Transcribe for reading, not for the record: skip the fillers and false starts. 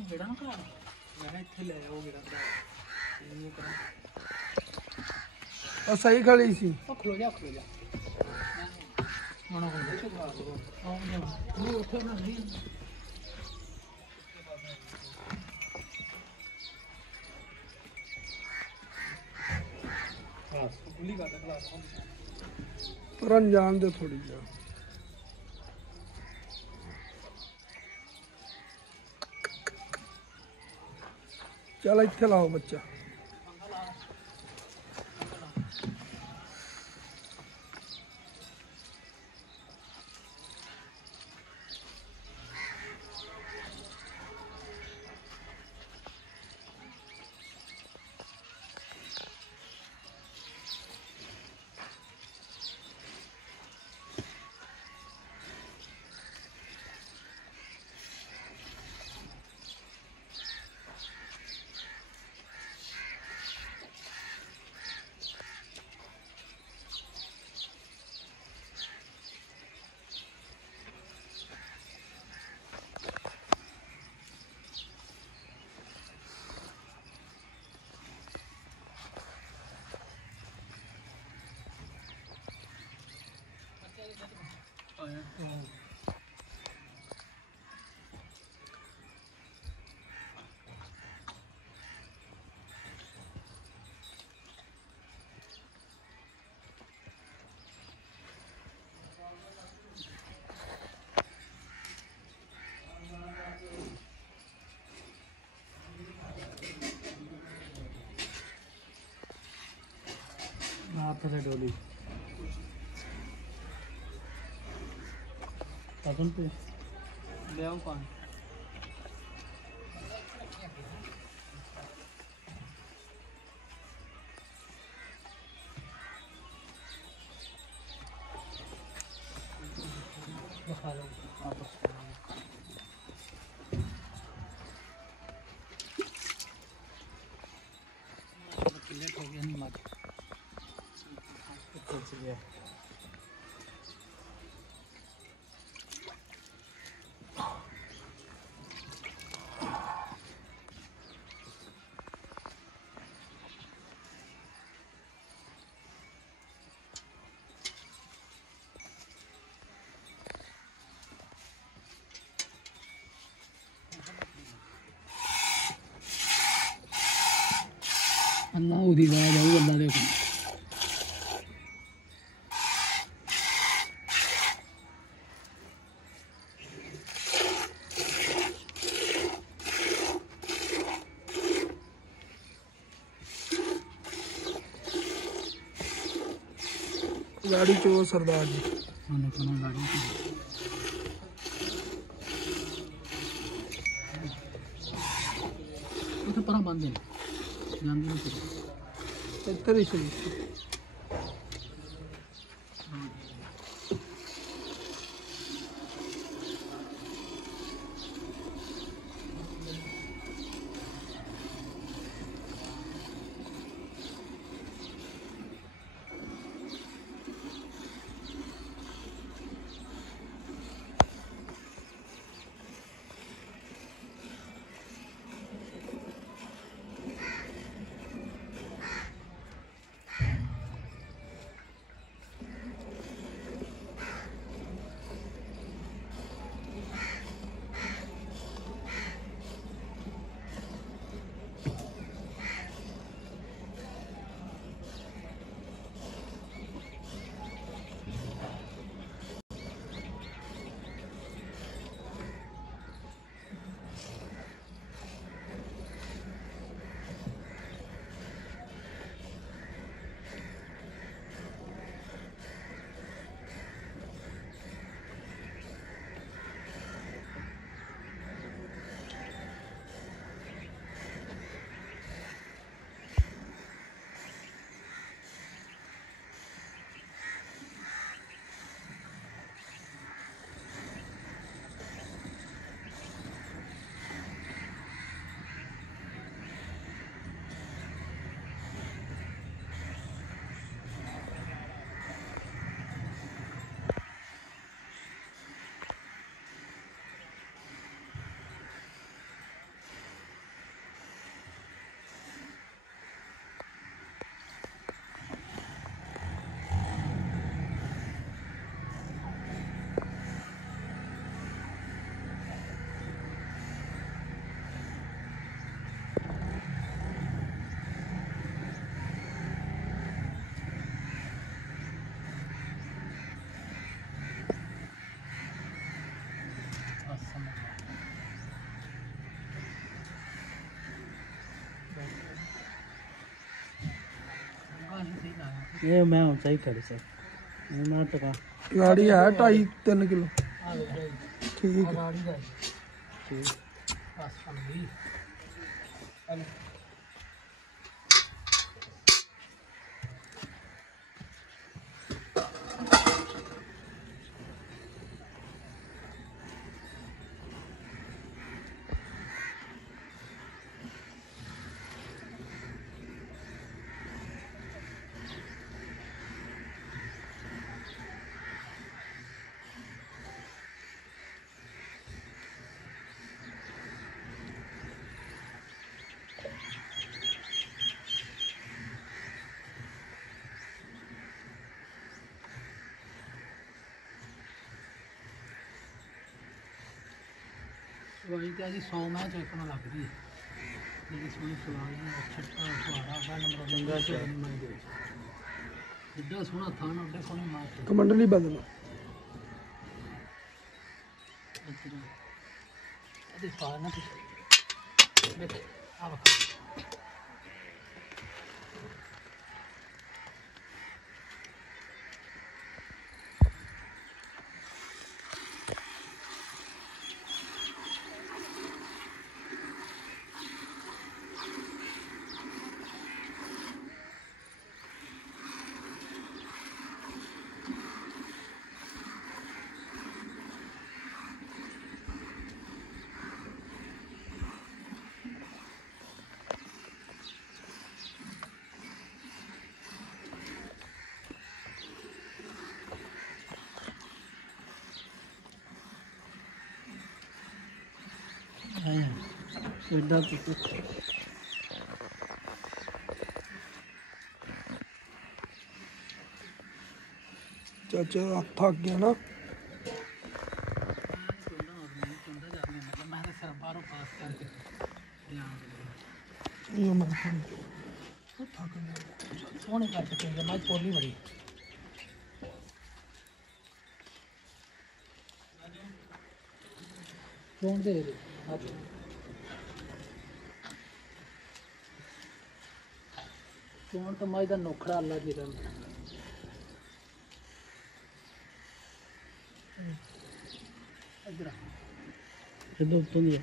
गेड़ा ना करा मैं इत्थे ले आओ गेड़ा करा ये करा और सही खड़ी सी ओ खलो जा ना हो वो उठे ना नहीं हां गुली काट क्लास पर अनजान दे थोड़ी जा चल इत्थे लाओ बच्चा हाथ से डोली पसंद पे ले आऊं पानी बखा लो वापस लेट हो गया नहीं मत चल गया अल्लाह उदी बात जाऊ अल्लाह देखो गाड़ी चो सरदार जी मैंने कहा गाड़ी तो पर बंद है ध्यान देना चाहिए इधर ही सही बस समझ ये मैं ऊंचाई कर सर मैं टका गाड़ी है 2.5-3 किलो ठीक है गाड़ी का ठीक बस समझी वही तो जी 100 मैच एक में लग रही है लेकिन सोनी सवाल नहीं छट्टा सुहारा बड़ा नंबर लंगा से नहीं दे इतना सोना था ना उड़े सोनी मार कमंडली बदलो अच्छा अरे पार ना कुछ देख अब एडा तो चाचा थक गया ना ये मैं थक गया सोने करके चाहिए मैं पोली बड़ी कौन दे दे कौन तो मैं इधर नोखड़ा अल्लाह जी रहा इधर इधर तो नहीं